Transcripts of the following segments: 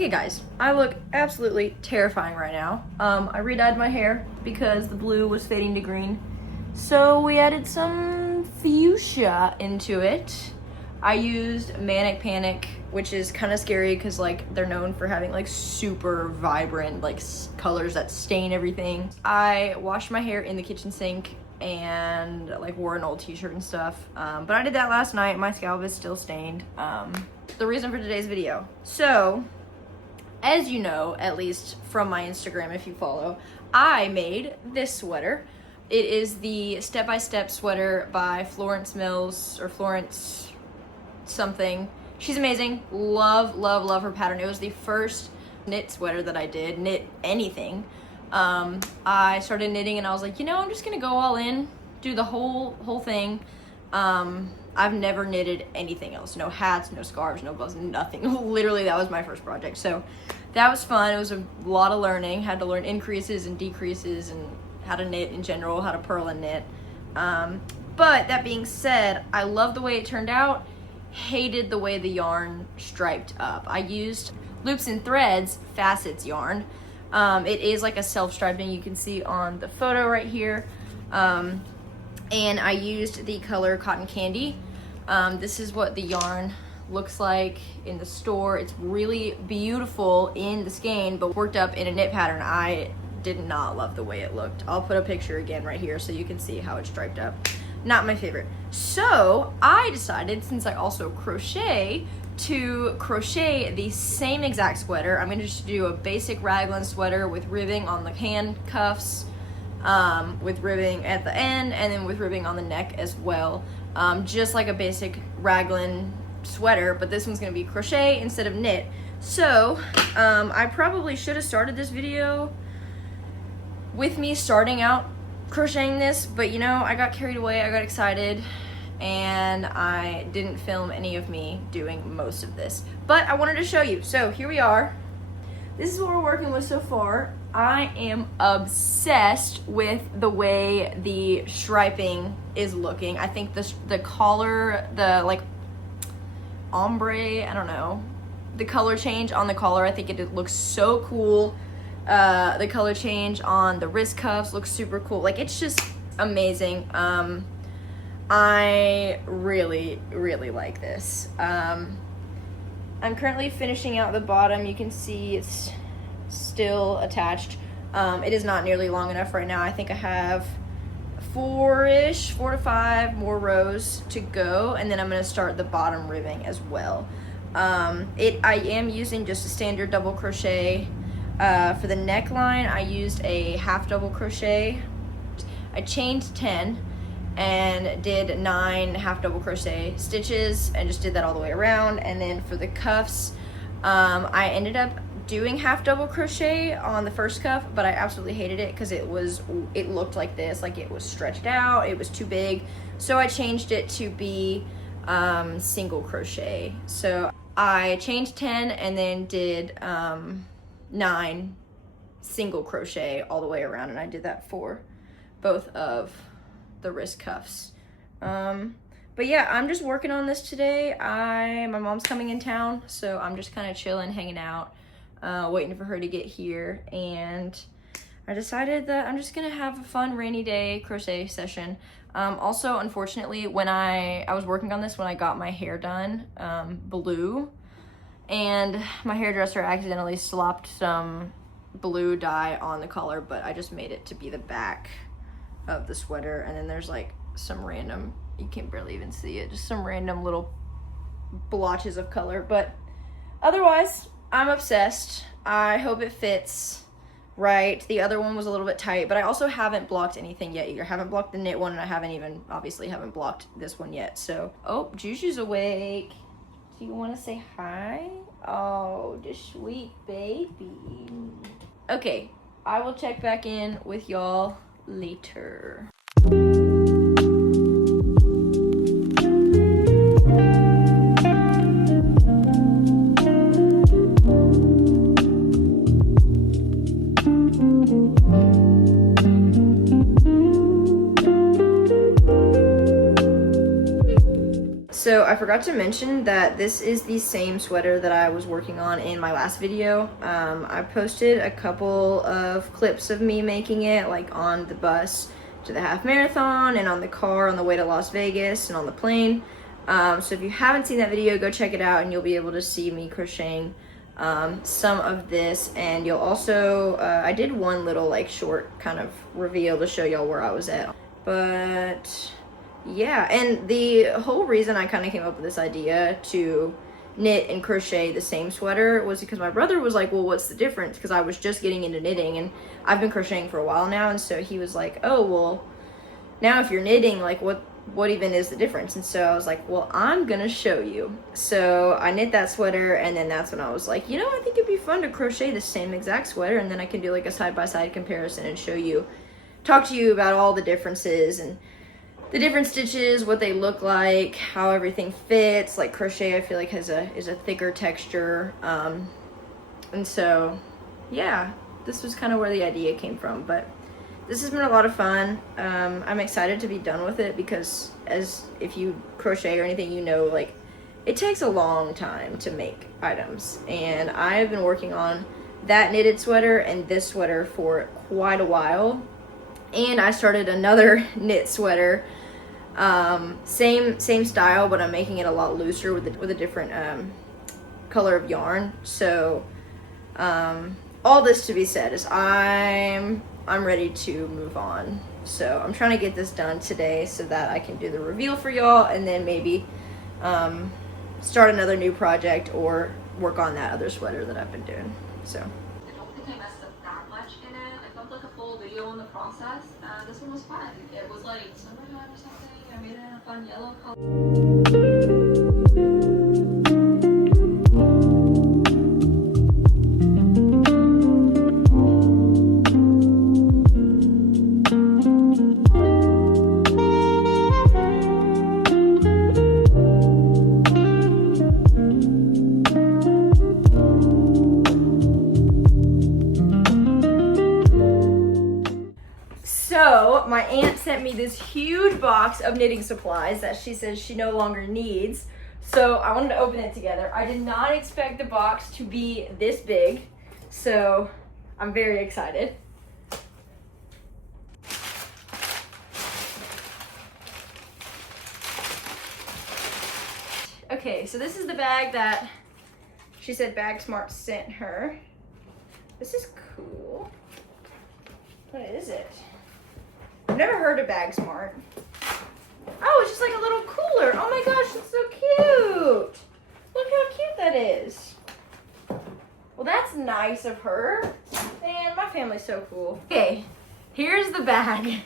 Okay guys, I look absolutely terrifying right now. I re-dyed my hair because the blue was fading to green. So we added some fuchsia into it. I used Manic Panic, which is kind of scary because like they're known for having like super vibrant like colors that stain everything. I washed my hair in the kitchen sink and like wore an old t-shirt and stuff. But I did that last night. My scalp is still stained. The reason for today's video. So, as you know, at least from my Instagram if you follow, I made this sweater. It is the step-by-step sweater by Florence Mills, or Florence something. She's amazing. Love, love, love her pattern. It was the first knit sweater that I did, knit anything. I started knitting and I was like, you know, I'm just gonna go all in, do the whole thing. I've never knitted anything else. No hats, no scarves, no gloves, nothing. Literally, that was my first project. So that was fun. It was a lot of learning. Had to learn increases and decreases and how to knit in general, how to purl and knit. But that being said, I love the way it turned out. Hated the way the yarn striped up. I used Loops and Threads Facets yarn. It is like a self-striping, you can see on the photo right here. And I used the color Cotton Candy. This is what the yarn looks like in the store. It's really beautiful in the skein, but worked up in a knit pattern. I did not love the way it looked. I'll put a picture again right here so you can see how it's striped up. Not my favorite. So I decided, since I also crochet, to crochet the same exact sweater. I'm gonna just do a basic raglan sweater with ribbing on the handcuffs, with ribbing at the end, and then with ribbing on the neck as well. Just like a basic raglan sweater, but this one's gonna be crochet instead of knit. So I probably should have started this video with me starting out crocheting this, but you know, I got carried away, I got excited, and I didn't film any of me doing most of this. But I wanted to show you. So here we are. This is what we're working with so far. I am obsessed with the way the striping is looking. I think the collar, the like ombre, I don't know, the color change on the collar, I think it looks so cool. The color change on the wrist cuffs looks super cool. Like, it's just amazing. I really, really like this. I'm currently finishing out the bottom. You can see it's still attached. It is not nearly long enough right now. I think I have 4 to 5 more rows to go, and then I'm going to start the bottom ribbing as well. I am using just a standard double crochet. For the neckline, I used a half double crochet. I chained 10 and did 9 half double crochet stitches and just did that all the way around. And then for the cuffs, I ended up doing half double crochet on the first cuff, but I absolutely hated it because it looked like this, like it was stretched out, it was too big. So I changed it to be single crochet. So I chained 10 and then did 9 single crochet all the way around, and I did that for both of the wrist cuffs. But yeah, I'm just working on this today. My mom's coming in town, so I'm just kind of chilling, hanging out, waiting for her to get here, and I decided that I'm just gonna have a fun rainy day crochet session. Also, unfortunately, when I was working on this when I got my hair done, blue, and my hairdresser accidentally slopped some blue dye on the collar, but I just made it to be the back of the sweater. And then there's like some random, you can barely even see it, just some random little blotches of color. But otherwise, I'm obsessed. I hope it fits right. The other one was a little bit tight, but I also haven't blocked anything yet either. I haven't blocked the knit one, and I obviously haven't blocked this one yet. So, oh, Juju's awake. Do you want to say hi? Oh, the sweet baby. Okay, I will check back in with y'all later. So I forgot to mention that this is the same sweater that I was working on in my last video. I posted a couple of clips of me making it, like on the bus to the half marathon and on the car on the way to Las Vegas and on the plane. So if you haven't seen that video, go check it out and you'll be able to see me crocheting some of this. And you'll also, I did one little like short kind of reveal to show y'all where I was at. But yeah, and the whole reason I kind of came up with this idea to knit and crochet the same sweater was because my brother was like, well, what's the difference? Because I was just getting into knitting and I've been crocheting for a while now. And so he was like, oh, well, now if you're knitting, like what even is the difference? And so I was like, well, I'm gonna show you. So I knit that sweater, and then that's when I was like, you know, I think it'd be fun to crochet the same exact sweater, and then I can do like a side-by-side comparison and show you, talk to you about all the differences and the different stitches, what they look like, how everything fits. Like crochet, I feel like is a thicker texture, and so yeah, this was kind of where the idea came from. But this has been a lot of fun. I'm excited to be done with it because as if you crochet or anything, you know, like it takes a long time to make items, and I've been working on that knitted sweater and this sweater for quite a while. And I started another knit sweater, same style, but I'm making it a lot looser with a different color of yarn. So all this to be said is I'm ready to move on. So I'm trying to get this done today so that I can do the reveal for y'all, and then maybe start another new project or work on that other sweater that I've been doing. So I don't think I messed up that much in it. I filmed like a full video in the process, and this one was fun. It was like summertime or something. I made it in a fun yellow color. So my aunt sent me this huge box of knitting supplies that she says she no longer needs. So I wanted to open it together. I did not expect the box to be this big, so I'm very excited. Okay, so this is the bag that she said Bag Smart sent her. This is cool. What is it? I've never heard of Bag Smart. Oh, it's just like a little cooler. Oh my gosh, it's so cute. Look how cute that is. Well, that's nice of her. Man, my family's so cool. Okay, here's the bag.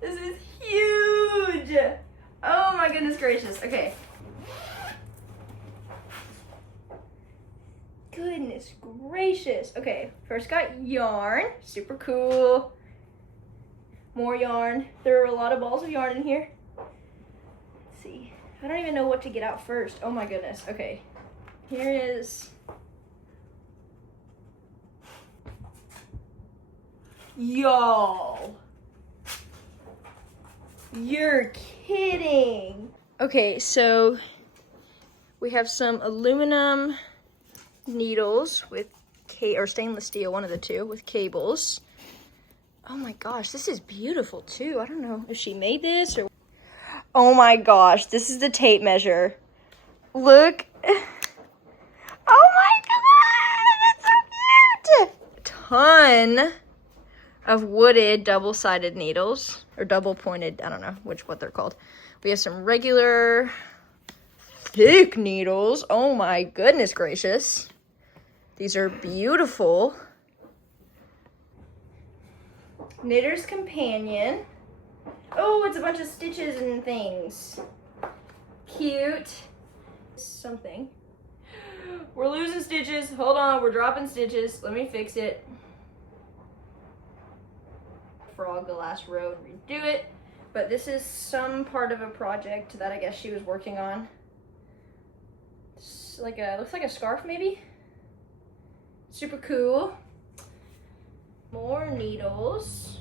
This is huge. Oh my goodness gracious. Okay. Goodness gracious. Okay, first got yarn. Super cool. More yarn. There are a lot of balls of yarn in here. Let's see. I don't even know what to get out first. Oh my goodness. Okay. Here is... Y'all. You're kidding. Okay, so we have some aluminum needles with or stainless steel, one of the two, with cables. Oh my gosh, this is beautiful too. I don't know if she made this or... Oh my gosh, this is the tape measure. Look. Oh my god, that's so cute. Ton of wooded double-sided needles, or double-pointed, I don't know what they're called. We have some regular thick needles. Oh my goodness gracious. These are beautiful. Knitter's Companion. Oh, it's a bunch of stitches and things. Cute. Something. We're losing stitches. Hold on, we're dropping stitches. Let me fix it. Frog the last row and redo it. But this is some part of a project that I guess she was working on. It's like looks like a scarf maybe. Super cool. More needles.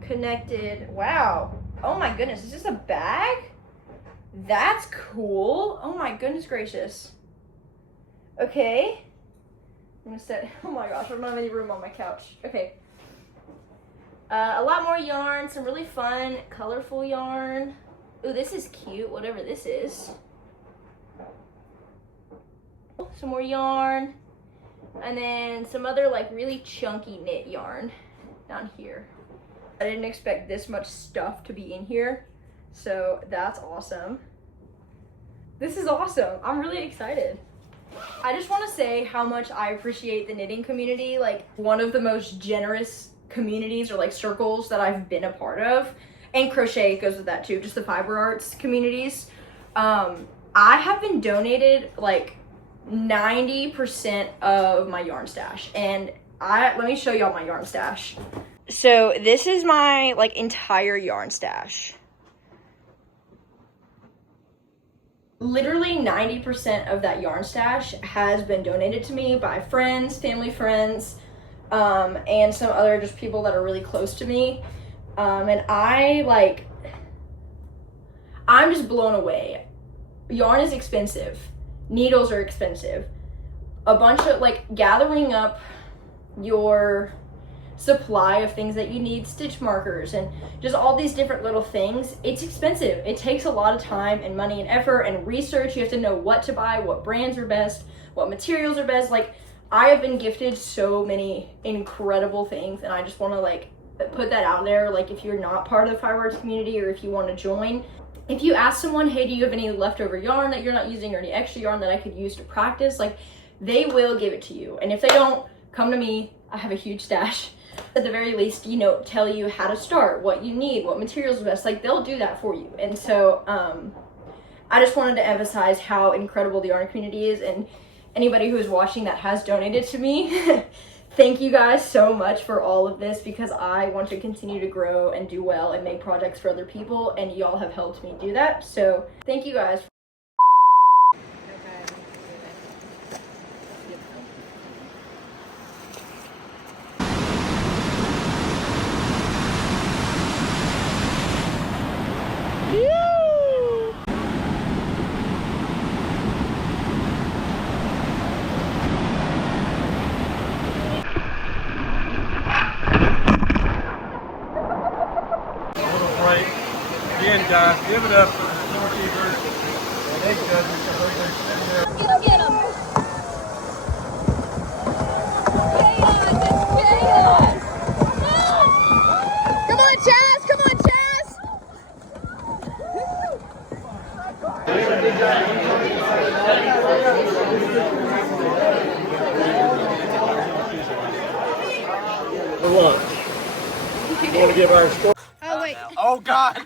Connected. Wow. Oh my goodness, is this a bag? That's cool. Oh my goodness gracious. Okay. I'm gonna set, oh my gosh, I don't have any room on my couch. Okay. A lot more yarn, some really fun, colorful yarn. Ooh, this is cute, whatever this is. Some more yarn. And then some other like really chunky knit yarn down here. I didn't expect this much stuff to be in here, so that's awesome. This is awesome. I'm really excited. I just want to say how much I appreciate the knitting community. Like, one of the most generous communities or like circles that I've been a part of, and crochet goes with that too, just the fiber arts communities. I have been donated like 90% of my yarn stash, and let me show y'all my yarn stash. So this is my like entire yarn stash. Literally 90% of that yarn stash has been donated to me by friends, family friends, and some other just people that are really close to me. And I'm just blown away. Yarn is expensive. Needles are expensive. A bunch of like gathering up your supply of things that you need, stitch markers and just all these different little things, it's expensive. It takes a lot of time and money and effort and research. You have to know what to buy, what brands are best, what materials are best. Like, I have been gifted so many incredible things, and I just want to like put that out there. Like, if you're not part of the fiber arts community, or if you want to join, if you ask someone, hey, do you have any leftover yarn that you're not using, or any extra yarn that I could use to practice, like, they will give it to you. And if they don't, come to me. I have a huge stash. At the very least, you know, tell you how to start, what you need, what materials are best. Like, they'll do that for you. And so I just wanted to emphasize how incredible the yarn community is, and anybody who is watching that has donated to me, thank you guys so much for all of this, because I want to continue to grow and do well and make projects for other people, and y'all have helped me do that. So thank you guys. Again, guys, give it up for the scorekeepers and egg judges. They're sitting there. Get him! Chaos! Come on, Chaz! Come on, Chaz! For lunch. You want to give our score? Oh, wait. Oh, God!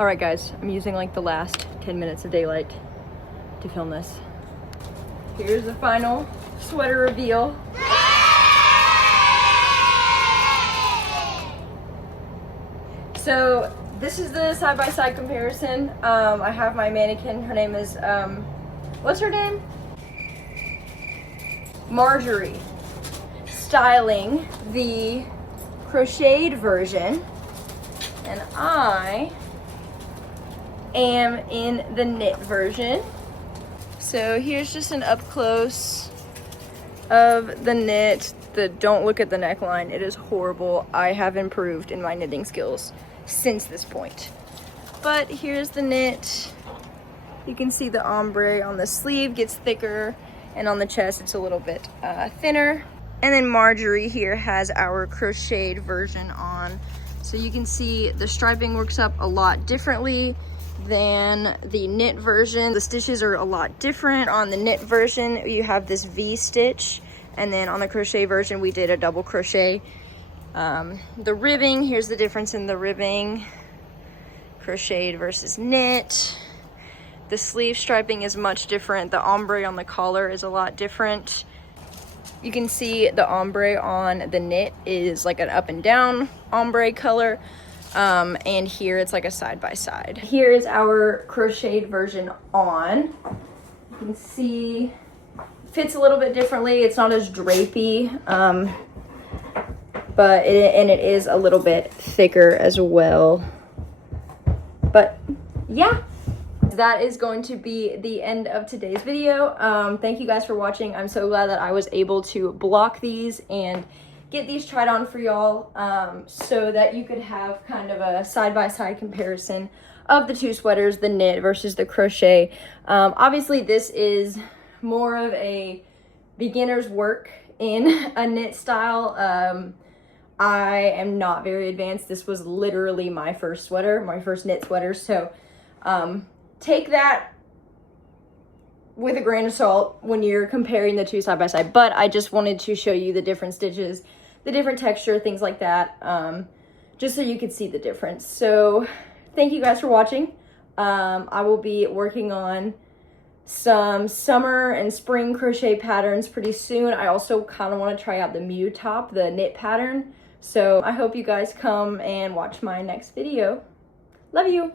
All right, guys, I'm using like the last 10 minutes of daylight to film this. Here's the final sweater reveal. So this is the side-by-side comparison. I have my mannequin. Her name is, what's her name? Marjorie. Styling the crocheted version. And I am in the knit version. So here's just an up close of the knit. Don't look at the neckline, it is horrible. I have improved in my knitting skills since this point. But here's the knit. You can see the ombre on the sleeve gets thicker, and on the chest it's a little bit thinner. And then Marjorie here has our crocheted version on. So you can see the striping works up a lot differently than the knit version. The stitches are a lot different. On the knit version, you have this V stitch, and then on the crochet version, we did a double crochet. The ribbing, here's the difference in the ribbing. Crocheted versus knit. The sleeve striping is much different. The ombre on the collar is a lot different. You can see the ombre on the knit is like an up and down ombre color. And here it's like a side-by-side. Here is our crocheted version on. You can see fits a little bit differently. It's not as drapey, but it is a little bit thicker as well. But yeah, that is going to be the end of today's video. Thank you guys for watching. I'm so glad that I was able to block these and get these tried on for y'all, so that you could have kind of a side-by-side comparison of the two sweaters, the knit versus the crochet. Obviously this is more of a beginner's work in a knit style. I am not very advanced. This was literally my first sweater, my first knit sweater. So take that with a grain of salt when you're comparing the two side by side. But I just wanted to show you the different stitches, the different texture, things like that, just so you could see the difference. So thank you guys for watching. I will be working on some summer and spring crochet patterns pretty soon. I also kind of want to try out the Mew top, the knit pattern. So I hope you guys come and watch my next video. Love you.